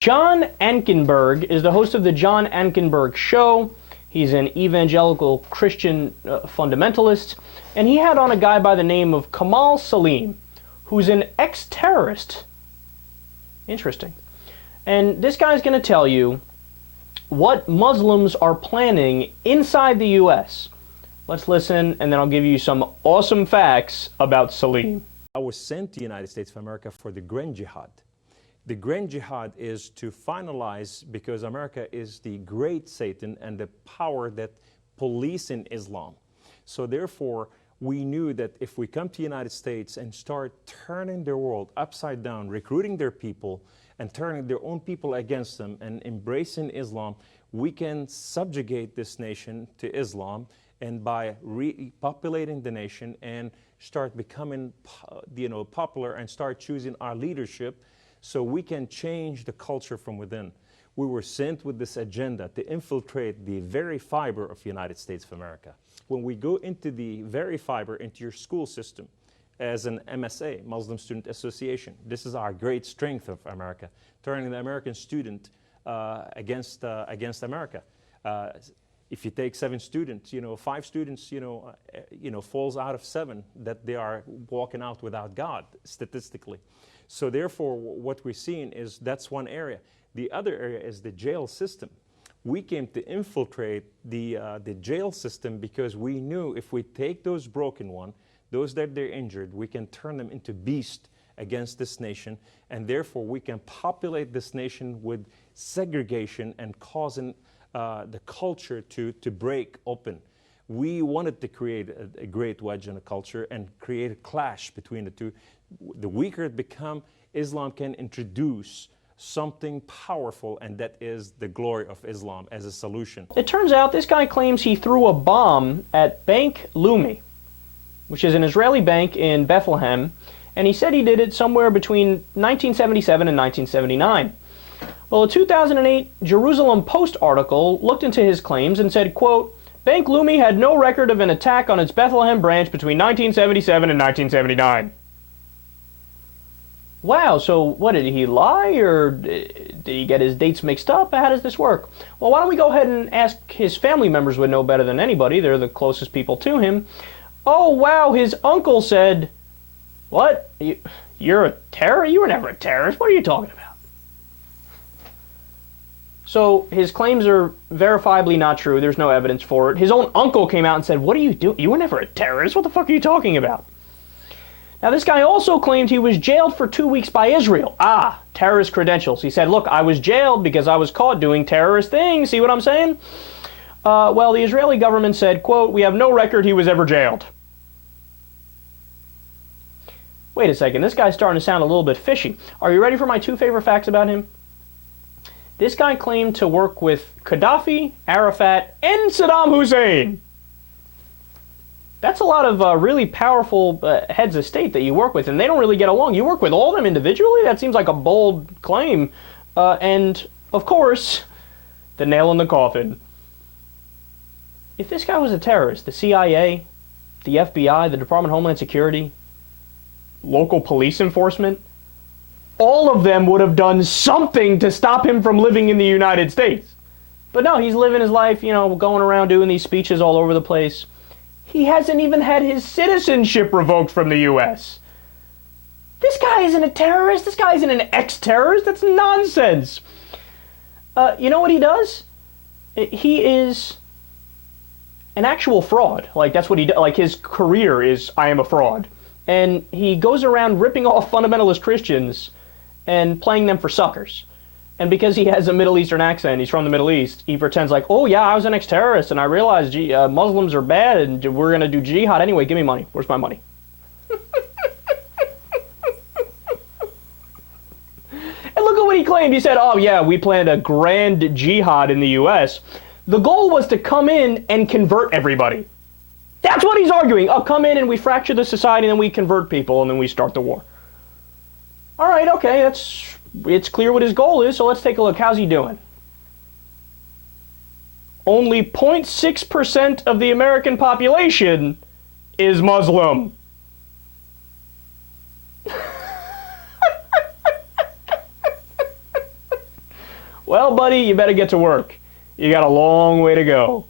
John Ankenberg is the host of the John Ankenberg Show. He's an evangelical Christian fundamentalist, and he had on a guy by the name of Kamal Salim, who's an ex-terrorist. Interesting. And this guy's going to tell you what Muslims are planning inside the U.S. Let's listen, and then I'll give you some awesome facts about Salim. I was sent to the United States of America for the Grand Jihad. The Grand Jihad is to finalize, because America is the great Satan and the power that police in Islam. So therefore, we knew that if we come to the United States and start turning their world upside down, recruiting their people and turning their own people against them and embracing Islam, we can subjugate this nation to Islam, and by repopulating the nation and start becoming popular and start choosing our leadership, so we can change the culture from within. We were sent with this agenda to infiltrate the very fiber of the United States of America. When we go into the very fiber, into your school system, as an MSA, Muslim Student Association, this is our great strength of America, turning the American student against America. If you take 7 students, 5 students, falls out of 7 that they are walking out without God, statistically. So therefore, what we're seeing is that's one area. The other area is the jail system. We came to infiltrate the jail system because we knew if we take those broken ones, those that they're injured, we can turn them into beasts against this nation, and therefore we can populate this nation with segregation and causing the culture to break open. We wanted to create a great wedge in the culture and create a clash between the two. The weaker it becomes, Islam can introduce something powerful, and that is the glory of Islam as a solution. It turns out this guy claims he threw a bomb at Bank Leumi, which is an Israeli bank in Bethlehem, and he said he did it somewhere between 1977 and 1979. Well, a 2008 Jerusalem Post article looked into his claims and said, quote, Bank Leumi had no record of an attack on its Bethlehem branch between 1977 and 1979. Wow, so what, did he lie, or did he get his dates mixed up? How does this work? Well, why don't we go ahead and ask his family members would know better than anybody. They're the closest people to him. Oh, wow, his uncle said, what? You're a terrorist? You were never a terrorist. What are you talking about? So his claims are verifiably not true. There's no evidence for it. His own uncle came out and said, what are you doing? You were never a terrorist. What the fuck are you talking about? Now, this guy also claimed he was jailed for 2 weeks by Israel. Terrorist credentials. He said, look, I was jailed because I was caught doing terrorist things. See what I'm saying? Well, the Israeli government said, quote, we have no record he was ever jailed. Wait a second. This guy's starting to sound a little bit fishy. Are you ready for my 2 favorite facts about him? This guy claimed to work with Gaddafi, Arafat, and Saddam Hussein. That's a lot of really powerful heads of state that you work with, and they don't really get along. You work with all of them individually? That seems like a bold claim. And, of course, the nail in the coffin. If this guy was a terrorist, the CIA, the FBI, the Department of Homeland Security, local police enforcement, all of them would have done something to stop him from living in the United States. But no, he's living his life, going around doing these speeches all over the place. He hasn't even had his citizenship revoked from the U.S. This guy isn't a terrorist. This guy isn't an ex-terrorist. That's nonsense. You know what he does? He is an actual fraud. Like, that's what he does. Like, his career is, I am a fraud. And he goes around ripping off fundamentalist Christians and playing them for suckers. And because he has a Middle Eastern accent, he's from the Middle East, he pretends like, oh yeah, I was an ex-terrorist and I realized Muslims are bad and we're going to do jihad anyway. Give me money. Where's my money? And look at what he claimed. He said, oh yeah, we planned a grand jihad in the U.S. The goal was to come in and convert everybody. That's what he's arguing. Oh, come in and we fracture the society and then we convert people and then we start the war. All right, okay, it's clear what his goal is, so let's take a look. How's he doing? Only 0.6% of the American population is Muslim. Well, buddy, you better get to work. You got a long way to go.